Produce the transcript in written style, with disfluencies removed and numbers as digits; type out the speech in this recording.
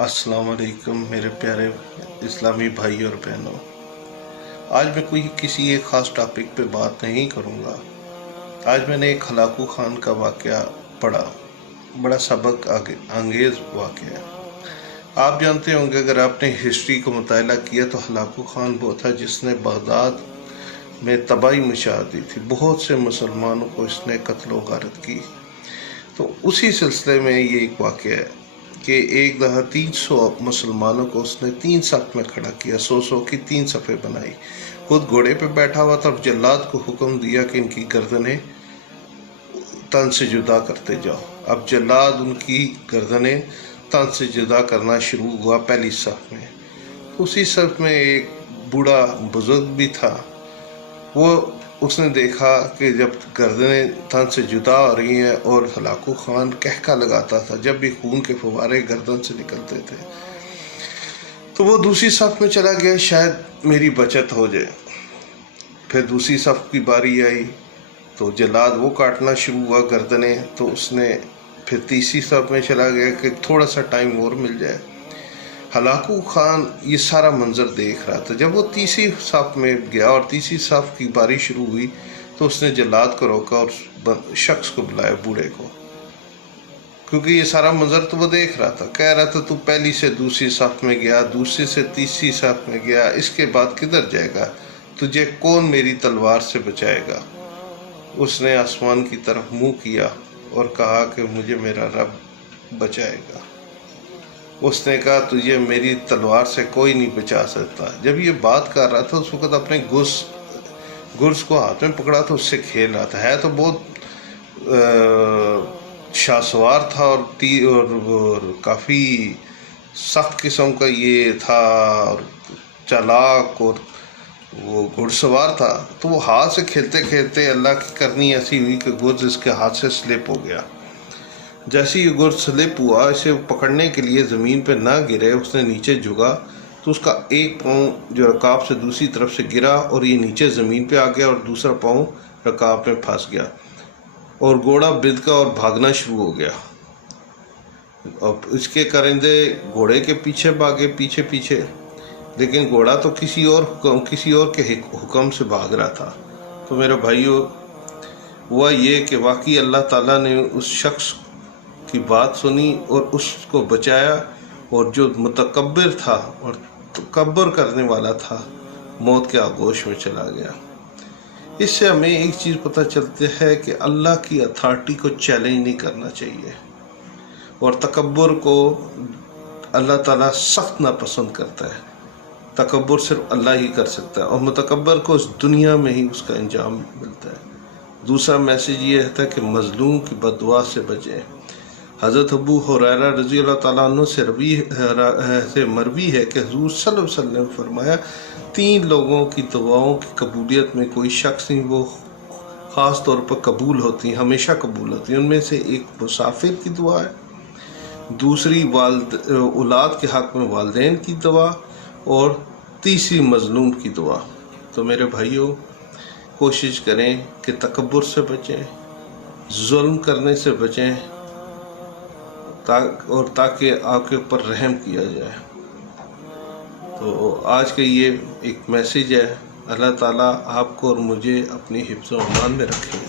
अस्सलाम वालेकुम मेरे प्यारे इस्लामी भाई और बहनों। आज मैं किसी एक ख़ास टॉपिक पे बात नहीं करूँगा। आज मैंने एक हलाकू खान का वाक़या पढ़ा, बड़ा सबक अंगेज़ वाक़या है। आप जानते होंगे, अगर आपने हिस्ट्री को मुताला किया तो हलाकू खान वो था जिसने बगदाद में तबाही मचा दी थी। बहुत से मुसलमानों को इसने कत्ल व गारत की। तो उसी सिलसिले में ये एक वाक़या है कि एक दफ़ा 300 मुसलमानों को उसने 3 सफ़ में खड़ा किया, 100 की 3 सफ़े बनाई। खुद घोड़े पे बैठा हुआ था और जल्लाद को हुक्म दिया कि इनकी गर्दनें तन से जुदा करते जाओ। अब जल्लाद उनकी गर्दनें तन से जुदा करना शुरू हुआ पहली सफ़ में। उसी सफ़ में एक बूढ़ा बुजुर्ग भी था। वो उसने देखा कि जब गर्दनें तन से जुदा हो रही हैं और हलाकू खान कहका लगाता था जब भी खून के फुवारे गर्दन से निकलते थे, तो वो दूसरी सफ़ में चला गया, शायद मेरी बचत हो जाए। फिर दूसरी सफ़ की बारी आई तो जल्लाद वो काटना शुरू हुआ गर्दनें, तो उसने फिर तीसरी सफ़ में चला गया कि थोड़ा सा टाइम और मिल जाए। हलाकू खान ये सारा मंजर देख रहा था। जब वो तीसरी सफ़ में गया और तीसरी सफ़ की बारी शुरू हुई तो उसने जल्लाद को रोका और शख्स को बुलाया, बूढ़े को, क्योंकि ये सारा मंजर तो वो देख रहा था। कह रहा था, तू पहली से दूसरी सफ़ में गया, दूसरी से तीसरी सफ़ में गया, इसके बाद किधर जाएगा? तुझे कौन मेरी तलवार से बचाएगा? उसने आसमान की तरफ मुँह किया और कहा कि मुझे मेरा रब बचाएगा। उसने कहा, तुझे मेरी तलवार से कोई नहीं बचा सकता। जब ये बात कर रहा था उस वक़्त अपने गुर्स को हाथ में पकड़ा था, उससे खेल रहा था। है तो बहुत शाहसवार था और काफ़ी सख्त किस्म का ये था और चालाक, और वो घुड़सवार था। तो वो हाथ से खेलते खेलते अल्लाह की करनी ऐसी हुई कि गुर्स इसके हाथ से स्लिप हो गया। जैसे ही गुर्द स्लिप हुआ, इसे पकड़ने के लिए ज़मीन पे ना गिरे, उसने नीचे झुका तो उसका एक पाँव जो रकाब से दूसरी तरफ से गिरा और ये नीचे ज़मीन पे आ गया और दूसरा पाँव रकाब में फंस गया और घोड़ा बिदका और भागना शुरू हो गया। अब इसके करिंदे घोड़े के पीछे भागे, पीछे पीछे, लेकिन घोड़ा तो किसी और के हुक्म से भाग रहा था। तो मेरे भाइयों, हुआ ये कि वाकई अल्लाह ताला ने उस शख्स की बात सुनी और उसको बचाया, और जो मुतकब्बिर था और तकब्बुर करने वाला था, मौत के आगोश में चला गया। इससे हमें एक चीज़ पता चलती है कि अल्लाह की अथॉरिटी को चैलेंज नहीं करना चाहिए, और तकब्बुर को अल्लाह ताला सख्त नापसंद करता है। तकब्बुर सिर्फ अल्लाह ही कर सकता है, और मुतकब्बिर को इस दुनिया में ही उसका अंजाम मिलता है। दूसरा मैसेज ये है कि मजलूम की बददुआ से बचें। हज़रत अबू हुरैरा रज़ी अल्लाह ताला अन्हु से मरवी है कि हुज़ूर सल्लल्लाहु अलैहि वसल्लम ने फरमाया, 3 लोगों की दुआओं की कबूलियत में कोई शख्स नहीं, वो ख़ास तौर पर कबूल होती, हमेशा कबूल होती। उनमें से एक मुसाफिर की दुआ है, दूसरी औलाद के हक़ में वालिदैन की दुआ, और तीसरी मज़लूम की दुआ। तो मेरे भाइयों, कोशिश करें कि तकब्बुर से बचें, जुल्म करने से बचें, ताकि आपके ऊपर रहम किया जाए। तो आज का ये एक मैसेज है। अल्लाह ताला आपको और मुझे अपनी हिफ्ज़-ओ-अमान में रखे।